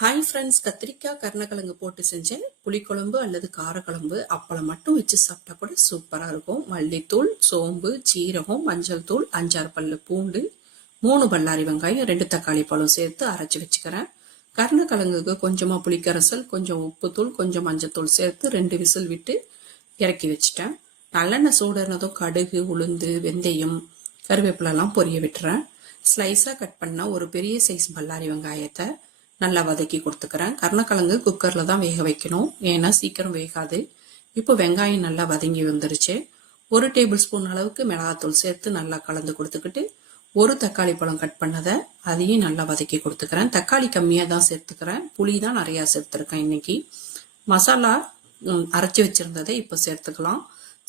Hi friends, கத்திரிக்காய் கருணக்கிழங்கு போட்டு செஞ்சேன் புளிக்குழம்பு அல்லது காரக்குழம்பு. அப்பளம் மட்டும் வச்சு சாப்பிட்டா கூட சூப்பராக இருக்கும். மல்லித்தூள், சோம்பு, சீரகம், மஞ்சள் தூள், 5-6 பல்லு பூண்டு, 3 பல்லாரி வெங்காயம், 2 தக்காளி பழம் சேர்த்து அரைச்சி வச்சுக்கிறேன். கருணக்கிழங்குக்கு கொஞ்சமாக புளிக்கரைசல், கொஞ்சம் உப்புத்தூள், கொஞ்சம் மஞ்சள் சேர்த்து 2 விசில் விட்டு இறக்கி வச்சுட்டேன். நல்லெண்ணெய் சூடுனதும் கடுகு, உளுந்து, வெந்தயம், கருவேப்பிலெல்லாம் பொரிய விட்டுறேன். ஸ்லைஸாக கட் பண்ணால் ஒரு பெரிய சைஸ் பல்லாரி வெங்காயத்தை நல்லா வதக்கி கொடுத்துக்கிறேன். கருணக்கிழங்கு குக்கரில் தான் வேக வைக்கணும், ஏன்னா சீக்கிரம் வேகாது. இப்போ வெங்காயம் நல்லா வதங்கி வந்துருச்சு. 1 டேபிள் ஸ்பூன் அளவுக்கு மிளகாத்தூள் சேர்த்து நல்லா கலந்து கொடுத்துக்கிட்டு 1 தக்காளி பழம் கட் பண்ணதை அதையும் நல்லா வதக்கி கொடுத்துக்கிறேன். தக்காளி கம்மியாக தான் சேர்த்துக்கிறேன், புளி தான் நிறையா சேர்த்துருக்கேன் இன்னைக்கு. மசாலா அரைச்சி வச்சிருந்ததை இப்போ சேர்த்துக்கலாம்.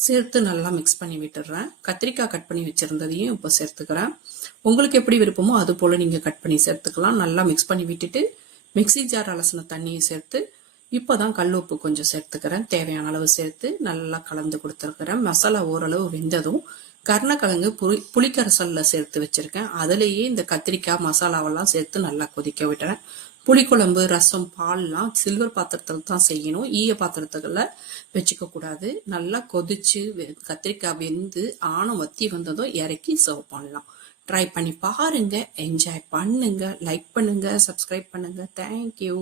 சேர்த்து நல்லா மிக்ஸ் பண்ணி விட்டுடுறேன். கத்திரிக்காய் கட் பண்ணி வச்சிருந்ததையும் இப்போ சேர்த்துக்கிறேன். உங்களுக்கு எப்படி விருப்பமோ அது போல் நீங்கள் கட் பண்ணி சேர்த்துக்கலாம். நல்லா மிக்ஸ் பண்ணி விட்டுட்டு மிக்சி ஜார் அலசின தண்ணியை சேர்த்து இப்போ தான் கல் உப்பு கொஞ்சம் சேர்த்துக்கிறேன். தேவையான அளவு சேர்த்து நல்லா கலந்து கொடுத்துருக்கிறேன். மசாலா ஓரளவு வெந்ததும் கருணக்கிழங்கு புளிக்கரைசலில் சேர்த்து வச்சுருக்கேன். அதுலேயே இந்த கத்திரிக்காய் மசாலாவெல்லாம் சேர்த்து நல்லா கொதிக்க விட்டுறேன். புளிக்குழம்பு, ரசம், பால்லாம் சில்வர் பாத்திரத்தில் தான் செய்யணும், ஈய பாத்திரத்துக்குள்ள வச்சுக்க கூடாது. நல்லா கொதிச்சு கத்திரிக்காய் வெந்து ஆணம் வத்தி வந்ததும் இறக்கி சர்வ் பண்ணலாம். ட்ரை பண்ணி பாருங்க, என்ஜாய் பண்ணுங்க, லைக் பண்ணுங்க, சப்ஸ்கிரைப் பண்ணுங்க. தேங்க்யூ.